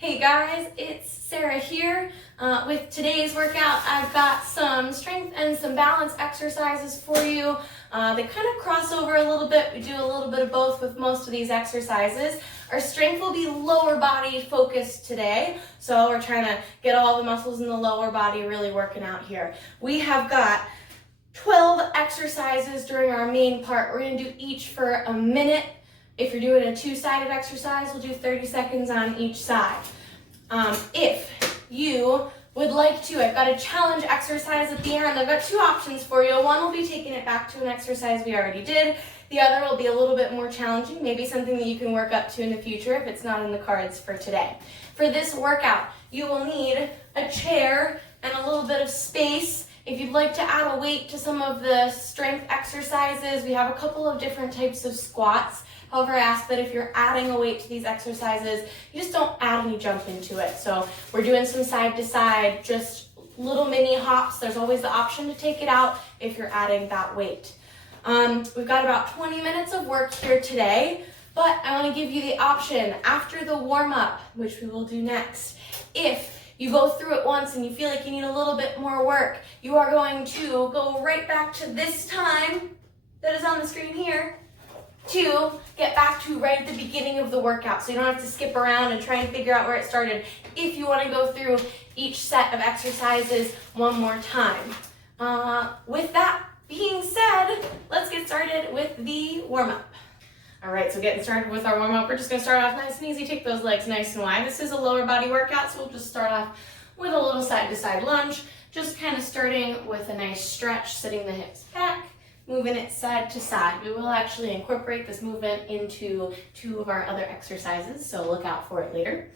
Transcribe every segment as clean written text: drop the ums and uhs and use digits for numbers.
Hey guys, it's Sarah here. With today's workout, I've got some strength and some balance exercises for you. They kind of cross over a little bit. We do a little bit of both with most of these exercises. Our strength will be lower body focused today. So we're trying to get all the muscles in the lower body really working out here. We have got 12 exercises during our main part. We're going to do each for a minute. If you're doing a two-sided exercise, we'll do 30 seconds on each side. If you would like to, I've got a challenge exercise at the end. I've got two options for you. One will be taking it back to an exercise we already did. The other will be a little bit more challenging, maybe something that you can work up to in the future if it's not in the cards for today. For this workout, you will need a chair and a little bit of space. If you'd like to add a weight to some of the strength exercises, we have a couple of different types of squats. However, I ask that if you're adding a weight to these exercises, you just don't add any jump into it. So we're doing some side to side, just little mini hops. There's always the option to take it out if you're adding that weight. We've got about 20 minutes of work here today, but I want to give you the option after the warm up, which we will do next. If you go through it once and you feel like you need a little bit more work, you are going to go right back to this time that is on the screen here to get back to right at the beginning of the workout. So you don't have to skip around and try and figure out where it started if you want to go through each set of exercises one more time. With that being said, let's get started with the warm-up. All right, so getting started with our warm-up, we're just going to start off nice and easy. Take those legs nice and wide. This is a lower body workout, so we'll just start off with a little side-to-side lunge, just kind of starting with a nice stretch, sitting the hips back, moving it side to side. We will actually incorporate this movement into two of our other exercises, so look out for it later.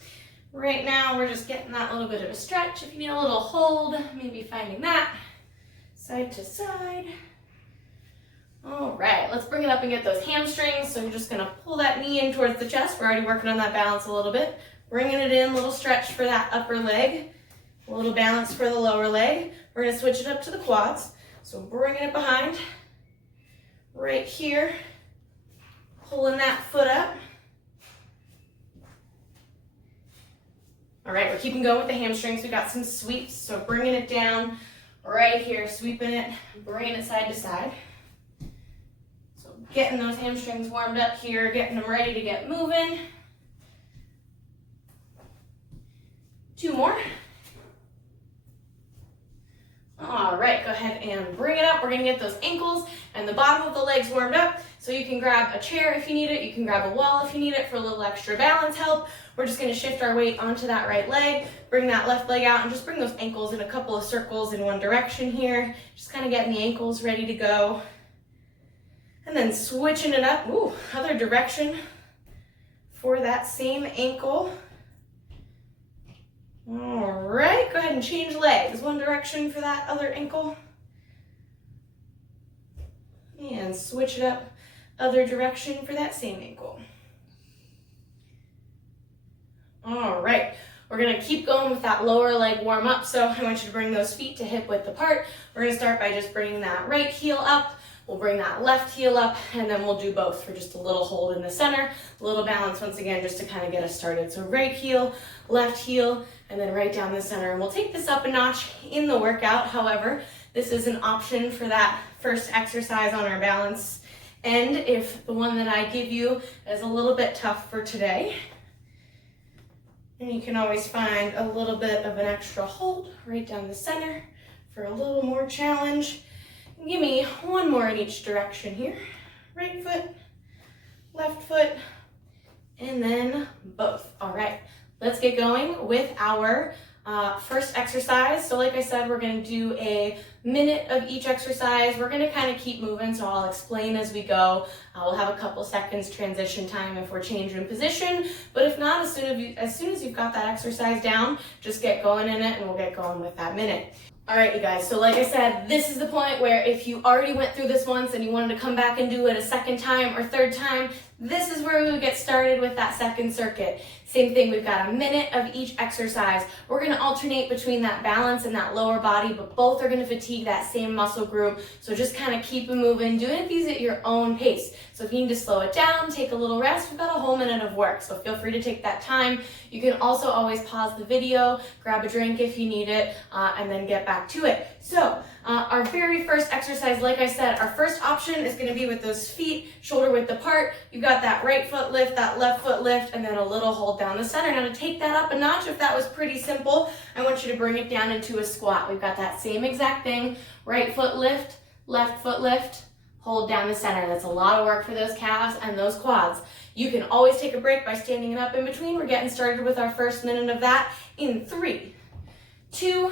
Right now, we're just getting that little bit of a stretch. If you need a little hold, maybe finding that side to side. All right, let's bring it up and get those hamstrings. So you're just gonna pull that knee in towards the chest. We're already working on that balance a little bit. Bringing it in, little stretch for that upper leg, a little balance for the lower leg. We're gonna switch it up to the quads. So bringing it behind, right here, pulling that foot up. All right, we're keeping going with the hamstrings. We got some sweeps, so bringing it down right here, sweeping it, bringing it side to side. Getting those hamstrings warmed up here, getting them ready to get moving. Two more. All right, go ahead and bring it up. We're gonna get those ankles and the bottom of the legs warmed up. So you can grab a chair if you need it. You can grab a wall if you need it for a little extra balance help. We're just gonna shift our weight onto that right leg, bring that left leg out, and just bring those ankles in a couple of circles in one direction here. Just kind of getting the ankles ready to go. And then switching it up, other direction for that same ankle. All right, go ahead and change legs. One direction for that other ankle. And switch it up, other direction for that same ankle. All right, we're gonna keep going with that lower leg warm up. So I want you to bring those feet to hip width apart. We're gonna start by just bringing that right heel up. We'll bring that left heel up, and then we'll do both for just a little hold in the center, a little balance once again, just to kind of get us started. So right heel, left heel, and then right down the center. And we'll take this up a notch in the workout. However, this is an option for that first exercise on our balance end if the one that I give you is a little bit tough for today. And you can always find a little bit of an extra hold right down the center for a little more challenge. Give me one more in each direction here. Right foot, left foot, and then both. All right, let's get going with our first exercise. So like I said, we're gonna do a minute of each exercise. We're gonna kind of keep moving, so I'll explain as we go. We'll have a couple seconds transition time if we're changing position, but if not, as soon as you've got that exercise down, just get going in it and we'll get going with that minute. All right, you guys, so like I said, this is the point where if you already went through this once and you wanted to come back and do it a second time or third time, this is where we would get started with that second circuit. Same thing, we've got a minute of each exercise. We're gonna alternate between that balance and that lower body, but both are gonna fatigue that same muscle group. So just kind of keep it moving, doing these at your own pace. So if you need to slow it down, take a little rest, we've got a whole minute of work. So feel free to take that time. You can also always pause the video, grab a drink if you need it, and then get back to it. So our very first exercise, like I said, our first option is gonna be with those feet shoulder width apart. You've got that right foot lift, that left foot lift, and then a little hold down the center. Now to take that up a notch, if that was pretty simple, I want you to bring it down into a squat. We've got that same exact thing, right foot lift, left foot lift, hold down the center. That's a lot of work for those calves and those quads. You can always take a break by standing it up in between. We're getting started with our first minute of that in 3, 2,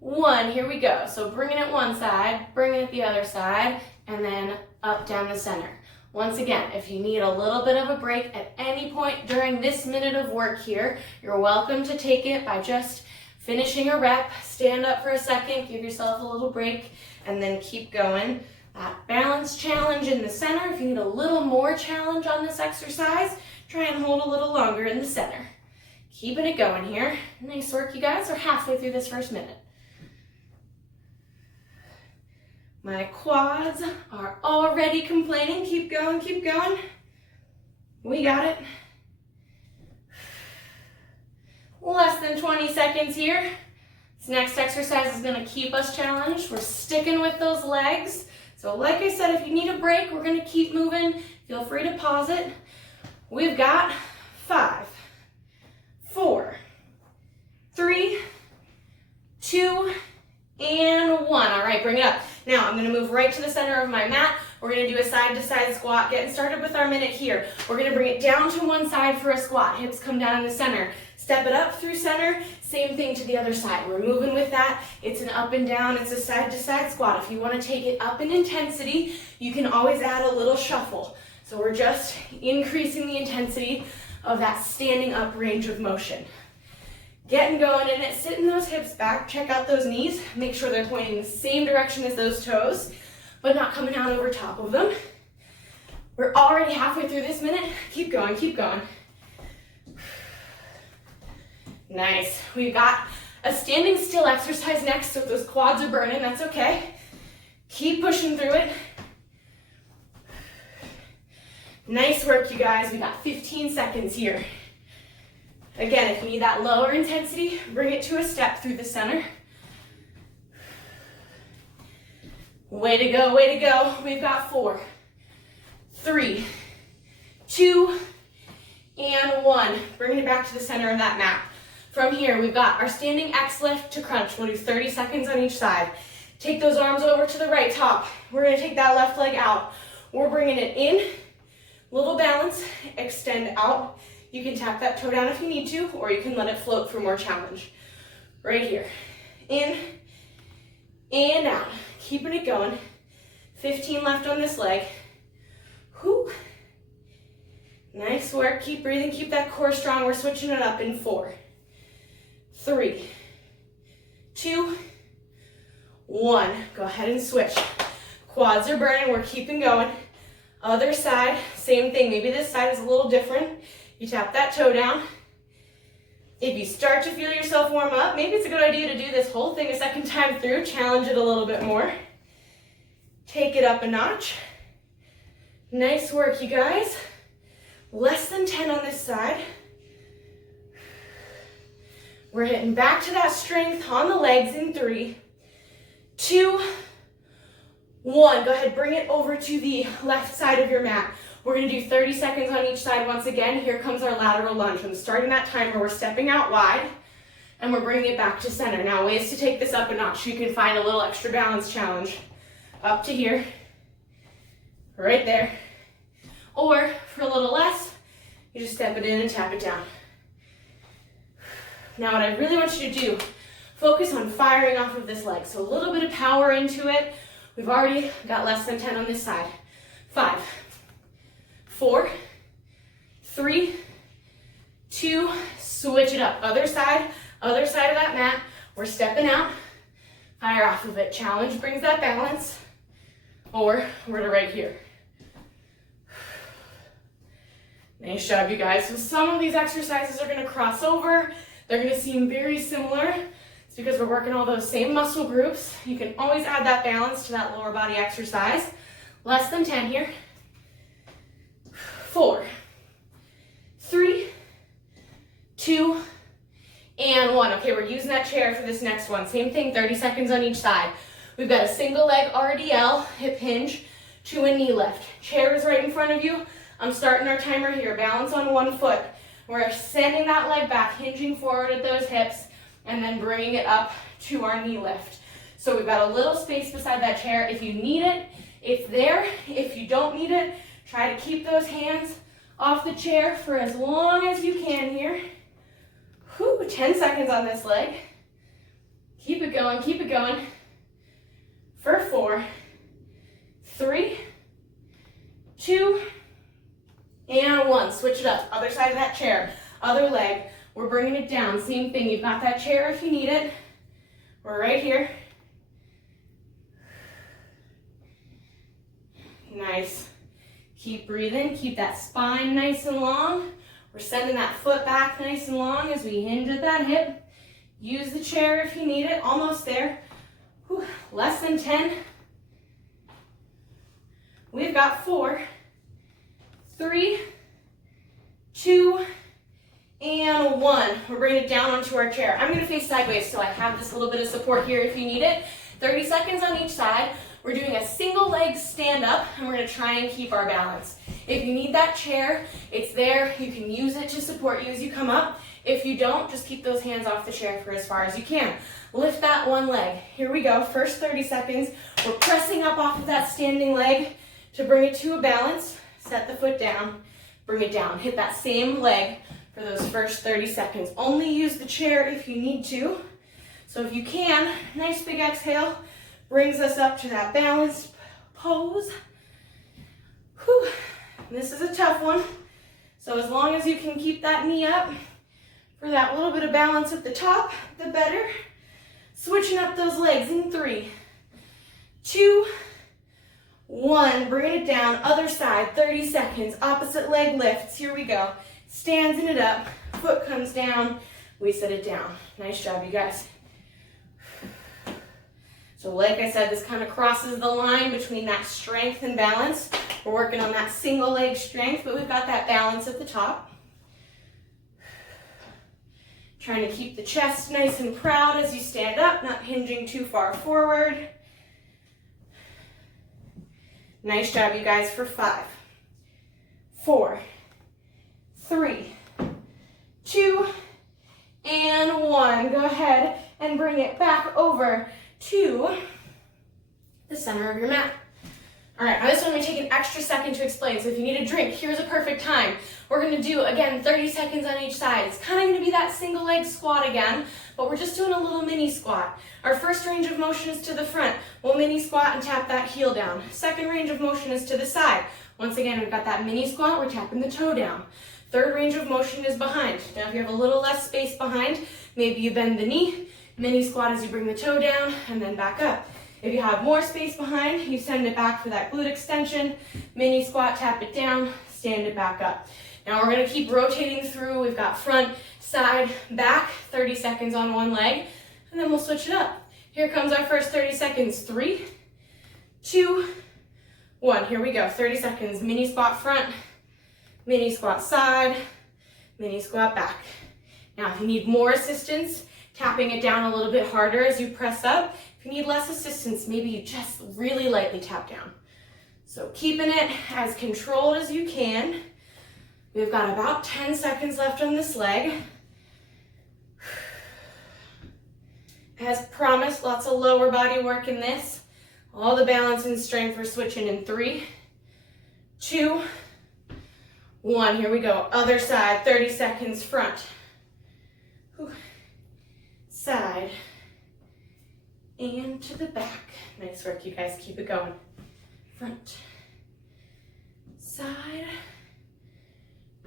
1, here we go. So bringing it one side, bringing it the other side, and then up down the center. Once again, if you need a little bit of a break at any point during this minute of work here, you're welcome to take it by just finishing a rep, stand up for a second, give yourself a little break, and then keep going. That balance challenge in the center. If you need a little more challenge on this exercise, try and hold a little longer in the center. Keeping it going here. Nice work, you guys. We're halfway through this first minute. My quads are already complaining. Keep going, keep going. We got it. Less than 20 seconds here. This next exercise is gonna keep us challenged. We're sticking with those legs. So like I said, if you need a break, we're gonna keep moving. Feel free to pause it. We've got 5, 4, 3, 2, and 1. All right, bring it up. Now I'm gonna move right to the center of my mat. We're gonna do a side-to-side squat, getting started with our minute here. We're gonna bring it down to one side for a squat. Hips come down in the center. Step it up through center. Same thing to the other side. We're moving with that. It's an up and down. It's a side-to-side squat. If you wanna take it up in intensity, you can always add a little shuffle. So we're just increasing the intensity of that standing up range of motion. Getting going in it, sitting those hips back, check out those knees, make sure they're pointing the same direction as those toes, but not coming out over top of them. We're already halfway through this minute. Keep going, keep going. Nice. We've got a standing still exercise next, so if those quads are burning, that's okay. Keep pushing through it. Nice work, you guys. We got 15 seconds here. Again, if you need that lower intensity, bring it to a step through the center. Way to go, way to go. We've got 4, 3, 2, and 1. Bringing it back to the center of that mat. From here, we've got our standing X lift to crunch. We'll do 30 seconds on each side. Take those arms over to the right top. We're gonna take that left leg out. We're bringing it in, little balance, extend out. You can tap that toe down if you need to, or you can let it float for more challenge. Right here. In, and out. Keeping it going. 15 left on this leg. Whew. Nice work. Keep breathing. Keep that core strong. We're switching it up in 4, 3, 2, 1. Go ahead and switch. Quads are burning. We're keeping going. Other side, same thing. Maybe this side is a little different. You tap that toe down. If you start to feel yourself warm up, maybe it's a good idea to do this whole thing a second time through. Challenge it a little bit more. Take it up a notch. Nice work, you guys. Less than 10 on this side. We're hitting back to that strength on the legs in 3, 2, 1. Go ahead, bring it over to the left side of your mat. We're gonna do 30 seconds on each side. Once again, here comes our lateral lunge. When starting that timer, we're stepping out wide and we're bringing it back to center. Now, ways to take this up a notch. You can find a little extra balance challenge. Up to here, right there. Or for a little less, you just step it in and tap it down. Now, what I really want you to do, focus on firing off of this leg. So a little bit of power into it. We've already got less than 10 on this side. 5, 4, 3, 2, switch it up. Other side of that mat. We're stepping out, fire off of it. Challenge brings that balance, or we're to right here. Nice job, you guys. So some of these exercises are gonna cross over. They're gonna seem very similar. It's because we're working all those same muscle groups. You can always add that balance to that lower body exercise. Less than 10 here. 4, 3, 2, and 1. Okay, we're using that chair for this next one. Same thing, 30 seconds on each side. We've got a single leg RDL, hip hinge, to a knee lift. Chair is right in front of you. I'm starting our timer here. Balance on one foot. We're sending that leg back, hinging forward at those hips, and then bringing it up to our knee lift. So we've got a little space beside that chair. If you need it, it's there. If you don't need it, try to keep those hands off the chair for as long as you can here. Whew, 10 seconds on this leg. Keep it going, keep it going. For 4, 3, 2, and 1. Switch it up. Other side of that chair. Other leg. We're bringing it down. Same thing. You've got that chair if you need it. We're right here. Nice. Keep breathing. Keep that spine nice and long. We're sending that foot back nice and long as we hinge at that hip. Use the chair if you need it. Almost there. Whew. Less than 10. We've got 4, 3, 2, and 1. We're bringing it down onto our chair. I'm going to face sideways so I have this little bit of support here if you need it. 30 seconds on each side. We're doing a single leg stand up, and we're going to try and keep our balance. If you need that chair, it's there. You can use it to support you as you come up. If you don't, just keep those hands off the chair for as far as you can. Lift that one leg. Here we go. First 30 seconds. We're pressing up off of that standing leg to bring it to a balance. Set the foot down. Bring it down. Hit that same leg for those first 30 seconds. Only use the chair if you need to. So if you can, nice big exhale. Brings us up to that balanced pose. Whew. This is a tough one. So as long as you can keep that knee up for that little bit of balance at the top, the better. Switching up those legs in 3, 2, 1. Bring it down. Other side, 30 seconds. Opposite leg lifts. Here we go. Standing it up. Foot comes down. We set it down. Nice job, you guys. So like I said, this kind of crosses the line between that strength and balance. We're working on that single leg strength, but we've got that balance at the top. Trying to keep the chest nice and proud as you stand up, not hinging too far forward. Nice job, you guys, for 5, 4, 3, 2, and 1. Go ahead and bring it back over to the center of your mat. All right, this one may take an extra second to explain, so if you need a drink, here's a perfect time. We're gonna do, again, 30 seconds on each side. It's kind of gonna be that single leg squat again, but we're just doing a little mini squat. Our first range of motion is to the front. We'll mini squat and tap that heel down. Second range of motion is to the side. Once again, we've got that mini squat, we're tapping the toe down. Third range of motion is behind. Now, if you have a little less space behind, maybe you bend the knee, mini squat as you bring the toe down, and then back up. If you have more space behind, you send it back for that glute extension, mini squat, tap it down, stand it back up. Now we're gonna keep rotating through. We've got front, side, back, 30 seconds on one leg, and then we'll switch it up. Here comes our first 30 seconds. 3, 2, 1. Here we go, 30 seconds. Mini squat front, mini squat side, mini squat back. Now if you need more assistance, tapping it down a little bit harder as you press up. If you need less assistance, maybe you just really lightly tap down. So keeping it as controlled as you can. We've got about 10 seconds left on this leg. As promised, lots of lower body work in this. All the balance and strength we're switching in 3, 2, 1. Here we go. Other side, 30 seconds, front. Side. And to the back. Nice work, you guys. Keep it going. Front. Side.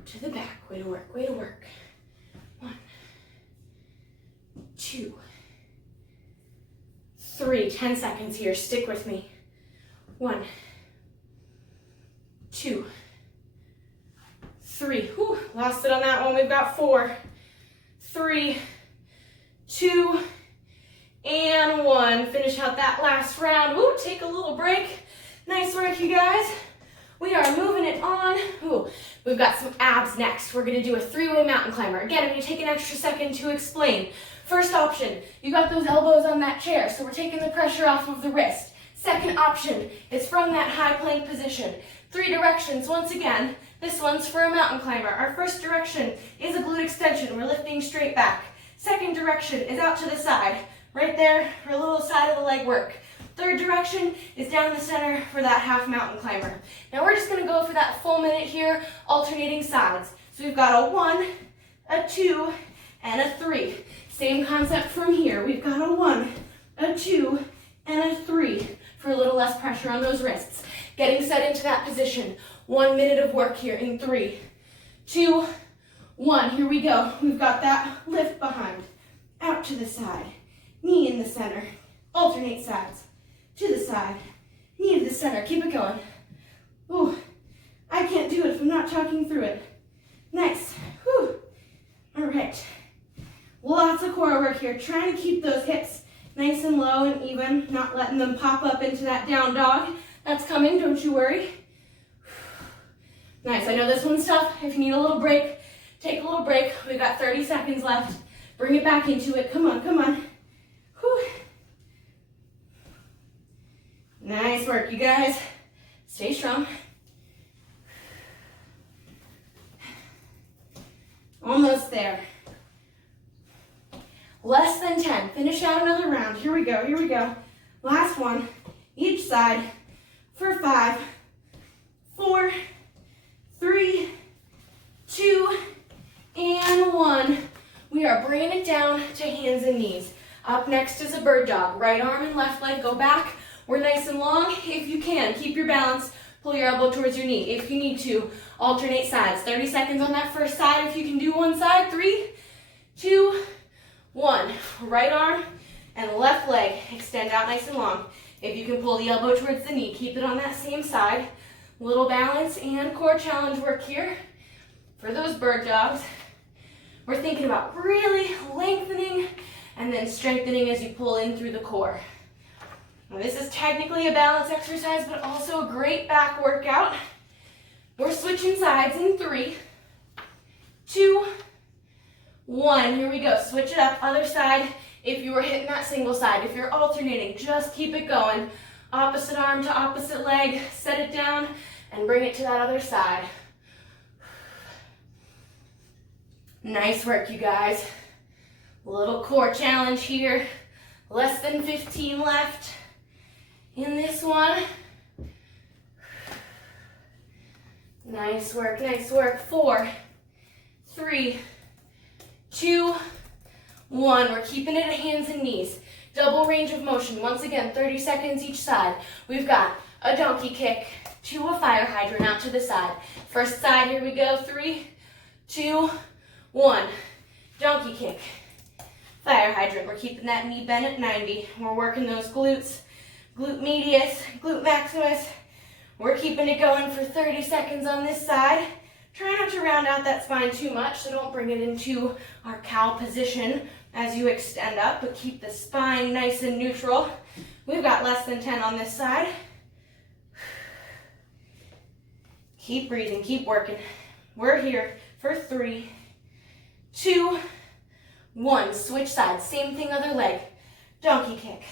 To the back. Way to work, way to work. 1, 2, 3. 10 seconds here. Stick with me. 1, 2, 3. Lost it on that one. We've got 4, 3, 2, and 1. Finish out that last round. Ooh, take a little break. Nice work, you guys. We are moving it on. Ooh, we've got some abs next. We're gonna do a 3-way mountain climber. Again, I'm gonna take an extra second to explain. First option, you got those elbows on that chair, so we're taking the pressure off of the wrist. Second option is from that high plank position. 3 directions, once again. This one's for a mountain climber. Our first direction is a glute extension. We're lifting straight back. Second direction is out to the side. Right there for a little side of the leg work. Third direction is down the center for that half mountain climber. Now we're just gonna go for that full minute here, alternating sides. So we've got a 1, a 2, and a 3. Same concept from here. We've got a 1, a 2, and a 3 for a little less pressure on those wrists. Getting set into that position. 1 minute of work here in 3, 2, 1. Here we go. We've got that lift behind, out to the side, knee in the center. Alternate sides. To the side, knee to the center. Keep it going. Ooh, I can't do it if I'm not talking through it. Nice. Whew. All right. Lots of core work here. Trying to keep those hips nice and low and even, not letting them pop up into that down dog. That's coming, don't you worry. Nice. I know this one's tough. If you need a little break, take a little break. We've got 30 seconds left. Bring it back into it. Come on, come on. Whew. Nice work, you guys. Stay strong. Almost there. Less than 10. Finish out another round. Here we go, here we go. Last one, each side for 5, 4, 3, 2, and 1. We are bringing it down to hands and knees. Up next is a bird dog. Right arm and left leg go back. We're nice and long. If you can, keep your balance. Pull your elbow towards your knee. If you need to, alternate sides. 30 seconds on that first side. If you can do one side, 3, 2, 1. Right arm and left leg. Extend out nice and long. If you can pull the elbow towards the knee, keep it on that same side. Little balance and core challenge work here. For those bird dogs, we're thinking about really lengthening and then strengthening as you pull in through the core. Now, this is technically a balance exercise, but also a great back workout. We're switching sides in 3, 2, 1. Here we go. Switch it up. Other side. If you were hitting that single side, if you're alternating, just keep it going. Opposite arm to opposite leg. Set it down and bring it to that other side. Nice work, you guys. Little core challenge here. Less than 15 left in this one. Nice work, nice work. 4, 3, 2, 1. We're keeping it at hands and knees. Double range of motion. Once again, 30 seconds each side. We've got a donkey kick to a fire hydrant out to the side. First side, here we go. 3, 2, 1. Donkey kick. Fire hydrant. We're keeping that knee bent at 90. We're working those glutes. Glute medius, glute maximus. We're keeping it going for 30 seconds on this side. Try not to round out that spine too much, so don't bring it into our cow position as you extend up, but keep the spine nice and neutral. We've got less than 10 on this side. Keep breathing, keep working. We're here for 3, 2, 1. Switch sides, same thing, other leg. Donkey kick.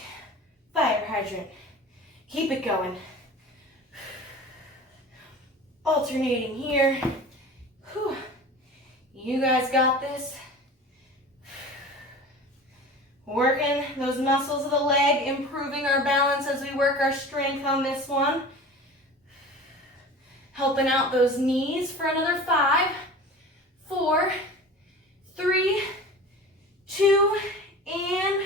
Fire hydrant. Keep it going. Alternating here. Whew. You guys got this. Working those muscles of the leg, improving our balance as we work our strength on this one. Helping out those knees for another 5, 4, 3, 2, and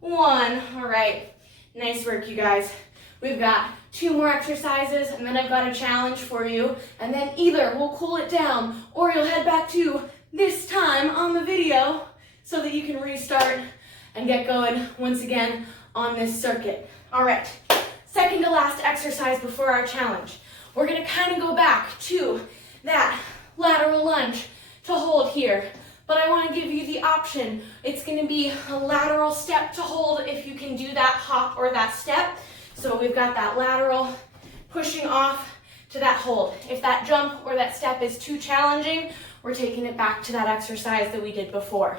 1. All right. Nice work, you guys. We've got 2 more exercises, and then I've got a challenge for you. And then either we'll cool it down, or you'll head back to this time on the video so that you can restart and get going once again on this circuit. All right, second to last exercise before our challenge. We're gonna kind of go back to that lateral lunge to hold here, but I want to give you the option. It's going to be a lateral step to hold if you can do that hop or that step. So we've got that lateral pushing off to that hold. If that jump or that step is too challenging, we're taking it back to that exercise that we did before.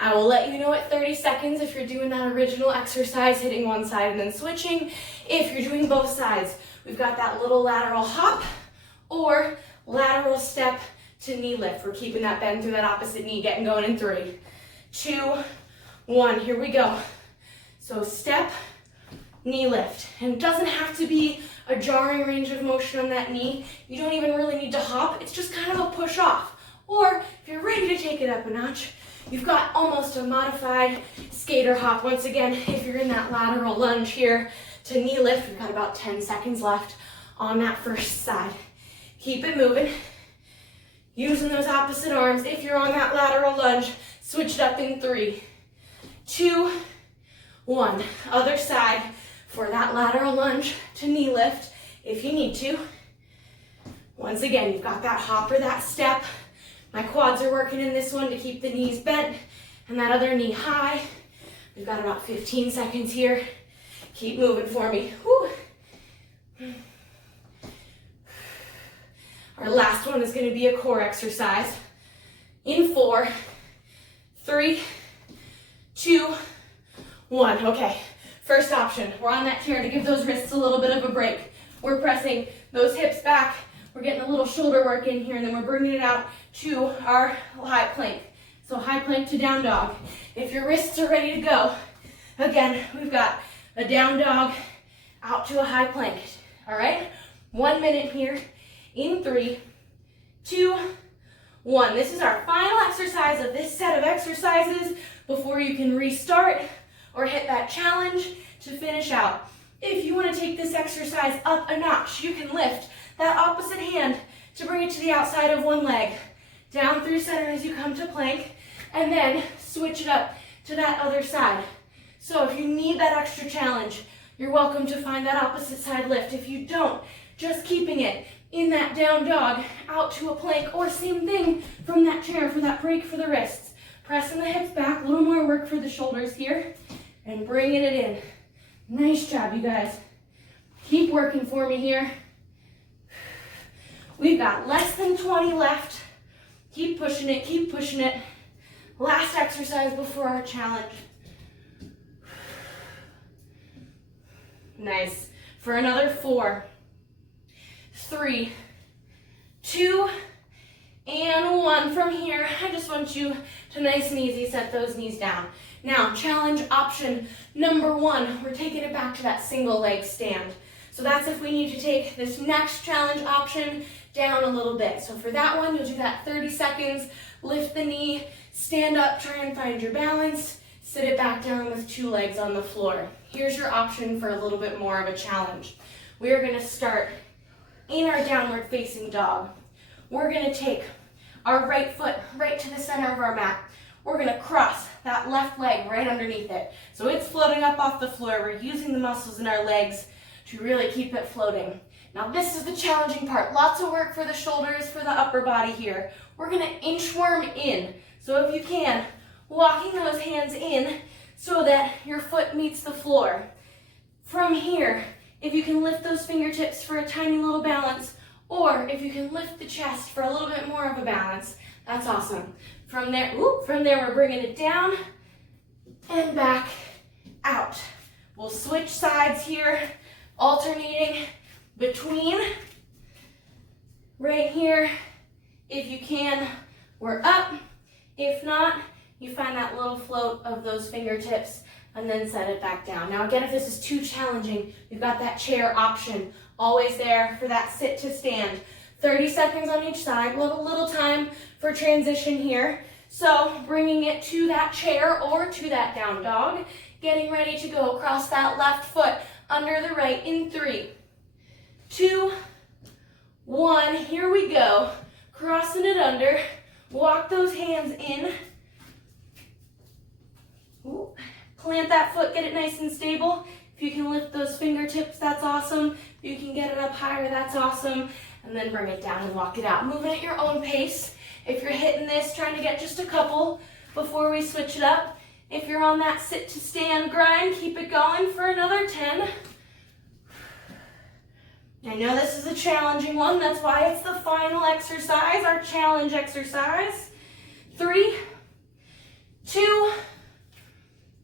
I will let you know at 30 seconds if you're doing that original exercise, hitting one side and then switching. If you're doing both sides, we've got that little lateral hop or lateral step to knee lift. We're keeping that bend through that opposite knee, getting going in 3, 2, 1. Here we go. So step, knee lift. And it doesn't have to be a jarring range of motion on that knee. You don't even really need to hop. It's just kind of a push off. Or if you're ready to take it up a notch, you've got almost a modified skater hop. Once again, if you're in that lateral lunge here to knee lift, we've got about 10 seconds left on that first side. Keep it moving. Using those opposite arms. If you're on that lateral lunge, switch it up in 3, 2, 1. Other side for that lateral lunge to knee lift if you need to. Once again, you've got that hop or that step. My quads are working in this one to keep the knees bent and that other knee high. We've got about 15 seconds here. Keep moving for me. Whew. Our last one is going to be a core exercise. In 4, 3, 2, 1. Okay, first option. We're on that chair to give those wrists a little bit of a break. We're pressing those hips back. We're getting a little shoulder work in here, and then we're bringing it out to our high plank. So high plank to down dog. If your wrists are ready to go, again, we've got a down dog out to a high plank. All right, 1 minute here. In 3, 2, 1. This is our final exercise of this set of exercises before you can restart or hit that challenge to finish out. If you want to take this exercise up a notch, you can lift that opposite hand to bring it to the outside of one leg, down through center as you come to plank, and then switch it up to that other side. So if you need that extra challenge, you're welcome to find that opposite side lift. If you don't, just keeping it in that down dog, out to a plank, or same thing from that chair for that break for the wrists. Pressing the hips back, a little more work for the shoulders here, and bringing it in. Nice job, you guys. Keep working for me here. We've got less than 20 left. Keep pushing it, keep pushing it. Last exercise before our challenge. Nice. For another 4, 3, 2, and 1. From here, I just want you to nice and easy set those knees down. Now, challenge option number 1, we're taking it back to that single leg stand. So that's if we need to take this next challenge option down a little bit. So for that one, you'll do that 30 seconds, lift the knee, stand up, try and find your balance, sit it back down with 2 legs on the floor. Here's your option for a little bit more of a challenge. We are going to start in our downward facing dog. We're going to take our right foot right to the center of our mat. We're going to cross that left leg right underneath it. So it's floating up off the floor. We're using the muscles in our legs to really keep it floating. Now this is the challenging part. Lots of work for the shoulders, for the upper body here. We're going to inchworm in. So if you can, walking those hands in so that your foot meets the floor. From here, if you can lift those fingertips for a tiny little balance, or if you can lift the chest for a little bit more of a balance, that's awesome. From there, we're bringing it down and back out. We'll switch sides here, alternating between right here. If you can, we're up. If not, you find that little float of those fingertips and then set it back down. Now again, if this is too challenging, you've got that chair option always there for that sit to stand. 30 seconds on each side. We'll have a little time for transition here. So bringing it to that chair or to that down dog, getting ready to go across that left foot under the right in 3, 2, 1. Here we go. Crossing it under. Walk those hands in. Ooh. Plant that foot, get it nice and stable. If you can lift those fingertips, that's awesome. If you can get it up higher, that's awesome. And then bring it down and walk it out. Moving at your own pace. If you're hitting this, trying to get just a couple before we switch it up. If you're on that sit to stand grind, keep it going for another 10. I know this is a challenging one, that's why it's the final exercise, our challenge exercise. 3, 2,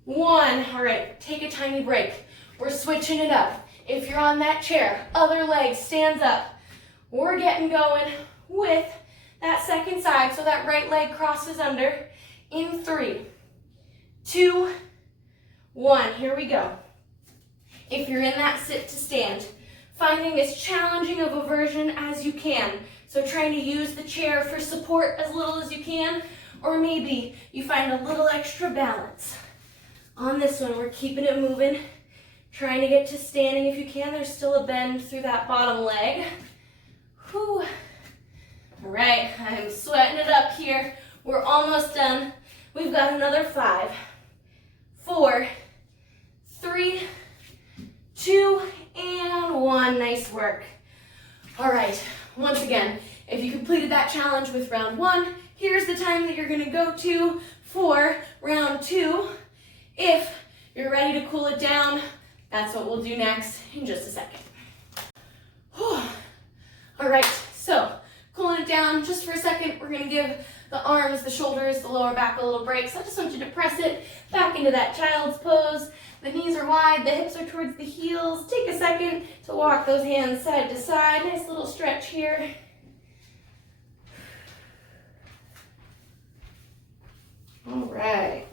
1. All right, take a tiny break. We're switching it up. If you're on that chair, other leg stands up. We're getting going with that second side, so that right leg crosses under. In 3, 2, 1. Here we go. If you're in that sit to stand, finding as challenging of a version as you can. So trying to use the chair for support as little as you can, or maybe you find a little extra balance. On this one, we're keeping it moving, trying to get to standing if you can. There's still a bend through that bottom leg. Whew. All right, I'm sweating it up here. We're almost done. We've got another 5, 4, 3, 2, and 1. Nice work. All right, once again, if you completed that challenge with round 1, here's the time that you're gonna go to for round 2. If you're ready to cool it down, that's what we'll do next in just a second. Whew. All right, so cooling it down just for a second, we're gonna give the arms, the shoulders, the lower back a little break. So I just want you to press it back into that child's pose. The knees are wide, the hips are towards the heels. Take a second to walk those hands side to side. Nice little stretch here. All right.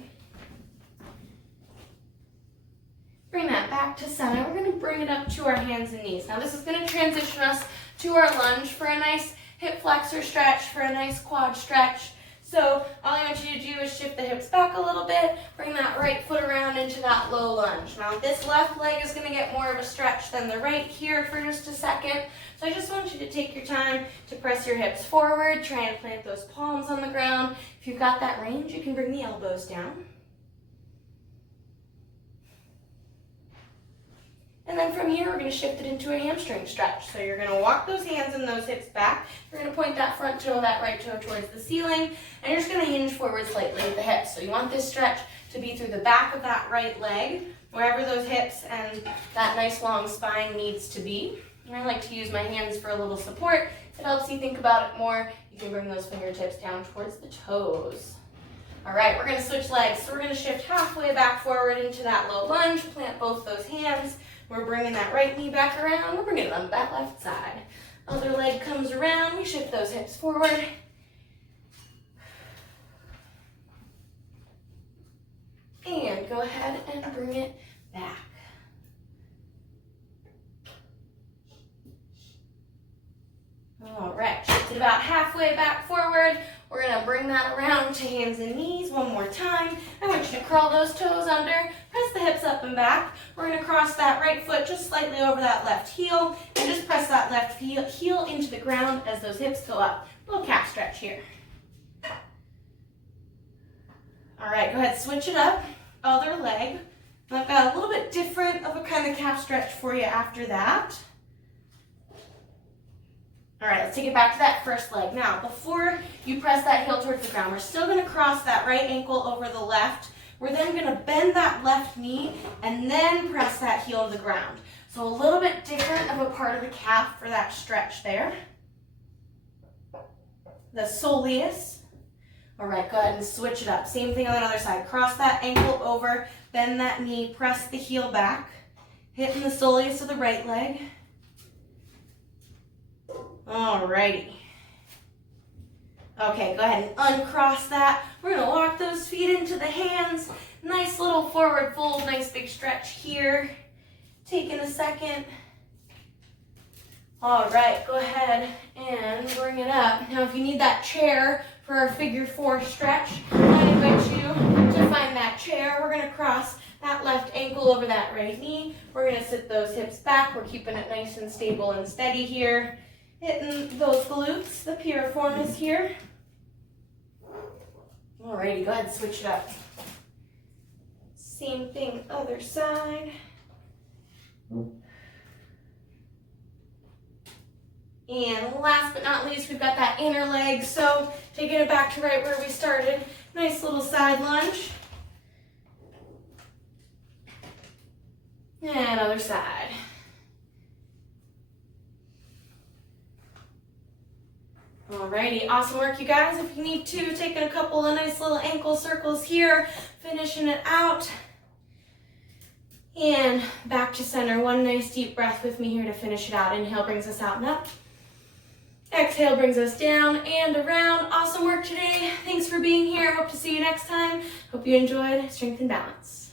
Bring that back to center. We're going to bring it up to our hands and knees. Now this is going to transition us to our lunge for a nice hip flexor stretch, for a nice quad stretch. So all I want you to do is shift the hips back a little bit, bring that right foot around into that low lunge. Now this left leg is going to get more of a stretch than the right here for just a second. So I just want you to take your time to press your hips forward, try and plant those palms on the ground. If you've got that range, you can bring the elbows down. And then from here, we're going to shift it into a hamstring stretch. So you're going to walk those hands and those hips back. You're going to point that front toe, that right toe towards the ceiling, and you're just going to hinge forward slightly with the hips. So you want this stretch to be through the back of that right leg, wherever those hips and that nice long spine needs to be. And I like to use my hands for a little support. If it helps you think about it more, you can bring those fingertips down towards the toes. All right, we're going to switch legs. So we're going to shift halfway back forward into that low lunge, plant both those hands. We're bringing that right knee back around. We're bringing it on that left side. Other leg comes around. We shift those hips forward. And go ahead and bring it back. All right, shift it about halfway back forward. We're going to bring that around to hands and knees one more time. I want you to crawl those toes under, press the hips up and back. We're going to cross that right foot just slightly over that left heel, and just press that left heel into the ground as those hips go up. A little calf stretch here. All right, go ahead, switch it up. Other leg. And I've got a little bit different of a kind of calf stretch for you after that. All right, let's take it back to that first leg. Now, before you press that heel towards the ground, we're still going to cross that right ankle over the left. We're then going to bend that left knee and then press that heel to the ground. So a little bit different of a part of the calf for that stretch there. The soleus. All right, go ahead and switch it up. Same thing on the other side. Cross that ankle over, bend that knee, press the heel back, hitting the soleus of the right leg. Alrighty. Okay, go ahead and uncross that. We're going to walk those feet into the hands. Nice little forward fold, nice big stretch here. Taking a second. All right, go ahead and bring it up. Now, if you need that chair for our figure 4 stretch, I invite you to find that chair. We're going to cross that left ankle over that right knee. We're going to sit those hips back. We're keeping it nice and stable and steady here. Hitting those glutes, the piriformis here. Alrighty, go ahead and switch it up. Same thing, other side. And last but not least, we've got that inner leg. So taking it back to right where we started. Nice little side lunge. And other side. Alrighty, awesome work, you guys. If you need to, taking a couple of nice little ankle circles here, finishing it out. And back to center. One nice deep breath with me here to finish it out. Inhale brings us out and up. Exhale brings us down and around. Awesome work today. Thanks for being here. Hope to see you next time. Hope you enjoyed Strength and Balance.